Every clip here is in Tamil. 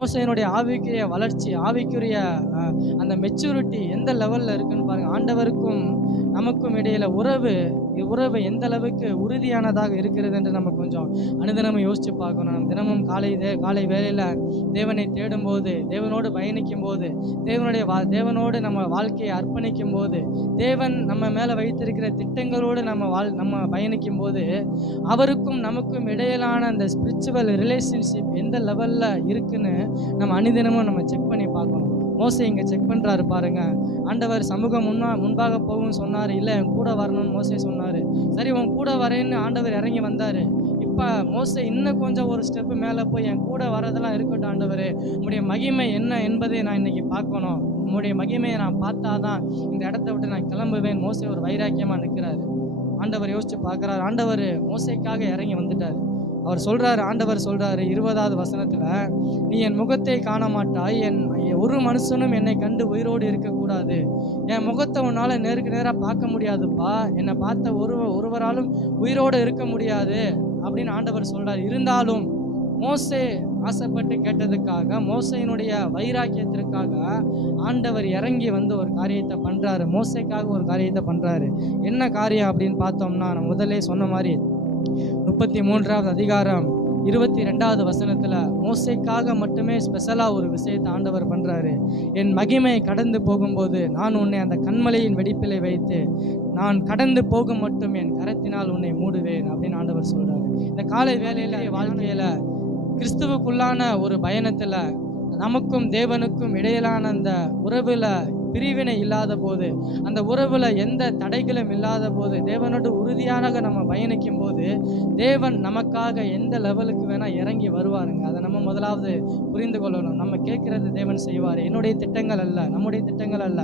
மோசேயினுடைய ஆவிக்குரிய வளர்ச்சி, ஆவிக்குரிய அந்த மெச்சூரிட்டி எந்த லெவல்ல இருக்குன்னு பாருங்க. ஆண்டவருக்கும் நமக்கும் இடையில உறவு எந்த அளவுக்கு உறுதியானதாக இருக்கிறது என்று நம்ம கொஞ்சம் அனுதினமும் யோசிச்சு பார்க்கணும். நம்ம தினமும் காலை வேளையில தேவனை தேடும்போது, தேவனோடு பயணிக்கும் போது, தேவனோடு நம்ம வாழ்க்கையை அர்ப்பணிக்கும் போது, தேவன் நம்ம மேல வைத்திருக்கிற திட்டங்களோடு நம்ம பயணிக்கும் போது, அவருக்கும் நமக்கும் இடையிலான அந்த ஸ்பிரிச்சுவல் ரிலேஷன்ஷிப் எந்த லெவல்ல இருக்குன்னு நம்ம அனுதினமும் நம்ம செக் பண்ணி பார்க்கணும். மோசே இங்க செக் பண்றாரு பாருங்க. ஆண்டவர் சமூகம் முன்பாக போகும்னு சொன்னாரு. இல்ல என் கூட வரணும்னு மோசே சொன்னாரு. சரி உன் கூட வரேன்னு ஆண்டவர் இறங்கி வந்தாரு. இப்ப மோசே இன்னும் கொஞ்சம் ஒரு ஸ்டெப் மேல போய் என் கூட வரதெல்லாம் இருக்கட்டும் ஆண்டவரே, உங்களுடைய மகிமை என்ன என்பதை நான் இன்னைக்கு பார்க்கணும். உங்களுடைய மகிமையை நான் பார்த்தாதான் இந்த இடத்த விட்டு நான் கிளம்புவேன். மோசே ஒரு வைராக்கியமா நிற்கிறாரு. ஆண்டவர் யோசிச்சு பார்க்கிறார். ஆண்டவர் மோசேக்காக இறங்கி வந்துட்டார். ஆண்டவர் சொல்றாரு 20வது வசனத்துல, நீ என் முகத்தை காண மாட்டாய், ஒரு மனுஷனும் என்னை கண்டு உயிரோடு இருக்கக்கூடாது. என் முகத்தை உன்னால நேருக்கு நேரா பார்க்க முடியாதுப்பா, என்னை பார்த்த ஒருவராலும் உயிரோடு இருக்க முடியாது அப்படின்னு ஆண்டவர் சொல்றாரு. இருந்தாலும் மோசே ஆசைப்பட்டு கேட்டதுக்காக, மோசையினுடைய வைராக்கியத்திற்காக ஆண்டவர் இறங்கி வந்து ஒரு காரியத்தை பண்றாரு. மோசேக்காக ஒரு காரியத்தை பண்றாரு. என்ன காரியம் அப்படின்னு பார்த்தோம்னா, நான் முதல்ல சொன்ன மாதிரி 33வது அதிகாரம் 22வது வசனத்துல மோசேக்காக மட்டுமே ஸ்பெஷலா ஒரு விஷயத்தை ஆண்டவர் பண்றாரு. என் மகிமை கடந்து போகும்போது நான் உன்னை அந்த கண்மலையின் வெடிப்பிலை வைத்து நான் கடந்து போக மட்டும் என் கரத்தினால் உன்னை மூடுவேன் அப்படின்னு ஆண்டவர் சொல்றாரு. இந்த காலை வேளையில வாழ்க்கையில கிறிஸ்துவுக்குள்ளான ஒரு பயணத்துல நமக்கும் தேவனுக்கும் இடையிலான அந்த உறவுல பிரிவினை இல்லாத போது, அந்த உறவுல எந்த தடைகளும் இல்லாத போது, தேவனோடு உறுதியாக நம்ம பயணிக்கும் போது, தேவன் நமக்காக எந்த லெவலுக்கு வேணா இறங்கி வருவாருங்க. அதை நம்ம முதலாவது புரிந்து கொள்ளணும். நம்ம கேட்கறது தேவன் செய்வார். என்னுடைய திட்டங்கள் அல்ல, நம்முடைய திட்டங்கள் அல்ல,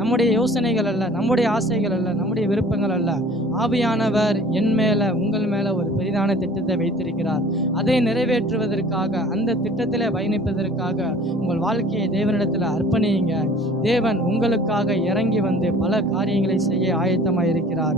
நம்முடைய யோசனைகள் அல்ல, நம்முடைய ஆசைகள் அல்ல, நம்முடைய விருப்பங்கள் அல்ல. ஆவியானவர் என் மேல உங்கள் மேல ஒரு பெரிதான திட்டத்தை வைத்திருக்கிறார். அதை நிறைவேற்றுவதற்காக, அந்த திட்டத்திலே பயணிப்பதற்காக உங்கள் வாழ்க்கையை தேவனிடத்தில் அர்ப்பணியுங்க. தேவன் உங்களுக்காக இறங்கி வந்து பல காரியங்களை செய்ய ஆயத்தமாக இருக்கிறார்.